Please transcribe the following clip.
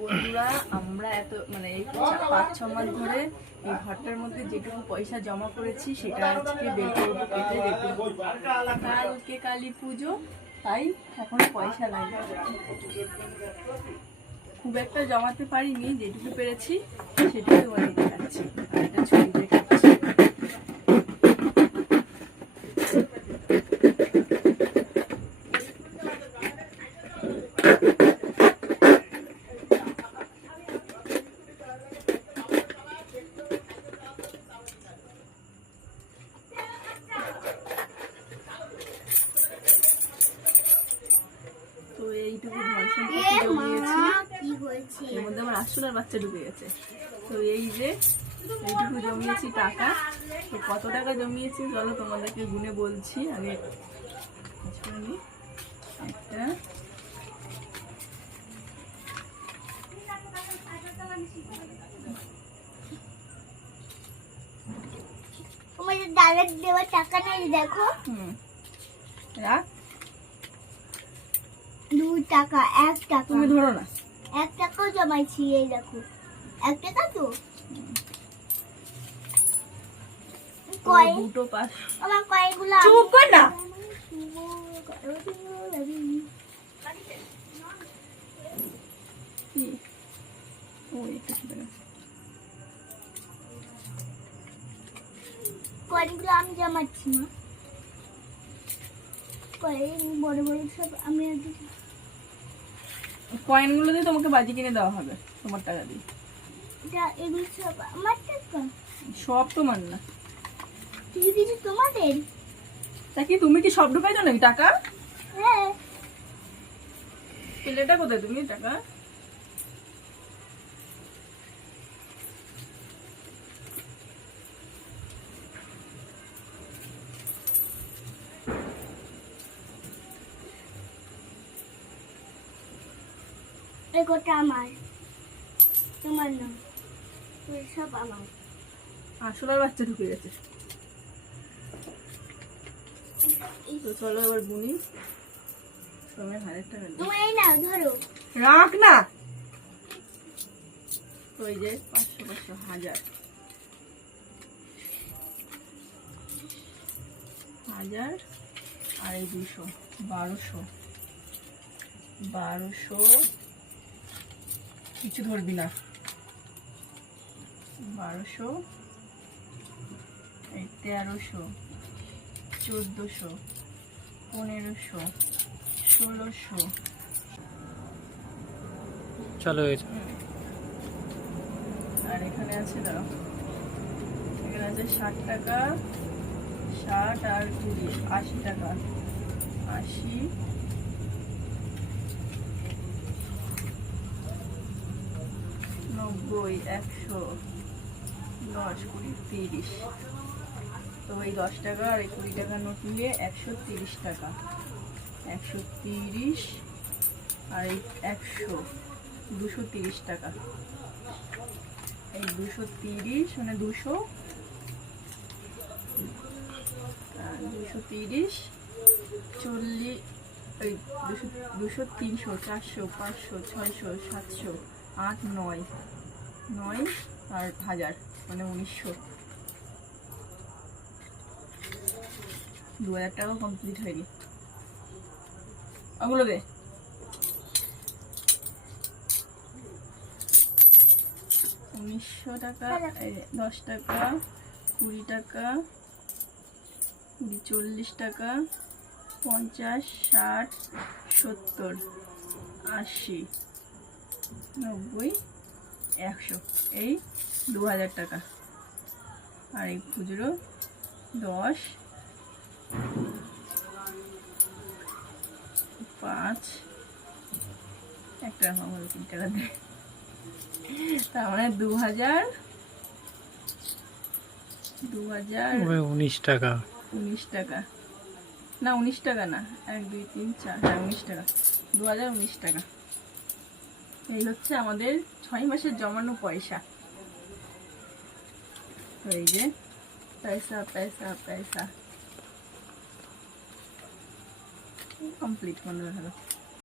বন্ধুরা, আমরা এত মানে এই 5-6 মাস ধরে এই ঘরটার মধ্যে যেটুকু পয়সা জমা করেছি সেটা আজকে বের করবো, কেটে রেখে কালকে কালী পুজো, তাই এখনো পয়সা লাগবে। খুব একটা জমাতে পারিনি, যেটুকু পেরেছি সেটুকু তোমাদের দেখাচ্ছি। আর এটা ছবি দেখাচ্ছি। তো এইটুকু ধন সম্পত্তি জমিয়েছি, এর মধ্যে আমার আসল বাচ্চা ঢুকে গেছে। তো এই যে এইটুকু জমিয়েছি টাকা। তো কত টাকা জমিয়েছি চলো তোমাদেরকে গুনে বলছি। আগে একটা তোমাদের ডাইরেক্ট দেওয়া টাকা নাই, দেখো। রাখ। 2 টাকা, 1 টাকা। তুমি ধরো না। 1 টাকাও জমাইছি, এই দেখো 1 টাকা তো। কয়েন দুটো পাস। আমার কয়েনগুলো চুপ কর না। কয়েনগুলো আমি জমাচ্ছি না, কয়েন বড় বড় সব আমি কয়েনগুলো দিয়ে তোমাকে বাজি কিনে দেওয়া হবে তোমার টাকা দিয়ে। এগুলো সব আমার টাকা। সব তোমার না, কিছু কিছু তোমাদের। তা কি তুমি কি সব ঢুকাইছো নাকি টাকা? হ্যাঁ। পেলেটা কোথায় তুমি টাকা? এই গোটা আমার, তোমার না, সব আমার। আসলার বাচ্চা ঢুকে গেছে। তো চলো এবার গুনি। তোমার 1000 টাকা তুমি এই নাও, ধরো। রাখ না। ওই যে 500 500 1000 1000 আর এই 200 1200 কিছু ধরবি না। 1200 এই 1300 1400 1500 1600 চলো হয়েছে। আর এখানে আছে দাঁড়াও, এখানে আছে 60 টাকা, 60 আর 20 80 টাকা, 80 90 100 10 20 30। তো এই 10 টাকা আর এই 20 টাকা নোট মিলিয়ে 130 টাকা। 130 আর এই 100 230 টাকা। এই 230 মানে 200 230 40 এই 200 300 400 500 600 700 8 9 9 আর 1000 মানে 1900। 2000 টাকা কমপ্লিট হয়নি। ওগুলো দে। 1900 টাকা, 10 টাকা, 20 টাকা, 40 টাকা, 50 60 70 80 90 100। এই 2000 টাকা। আর এই খুচরো 10 5 1 টাকা, 3 টাকা দেয়। তার মানে 2000 19 টাকা। 19 টাকা না, 19 টাকা না, 1 2 3 4, হ্যাঁ 19 টাকা। 2019 টাকা। এই হচ্ছে আমাদের 6 মাসের জমানো পয়সা। তো এই যে পয়সা পয়সা পয়সা কমপ্লিট মনে হলো।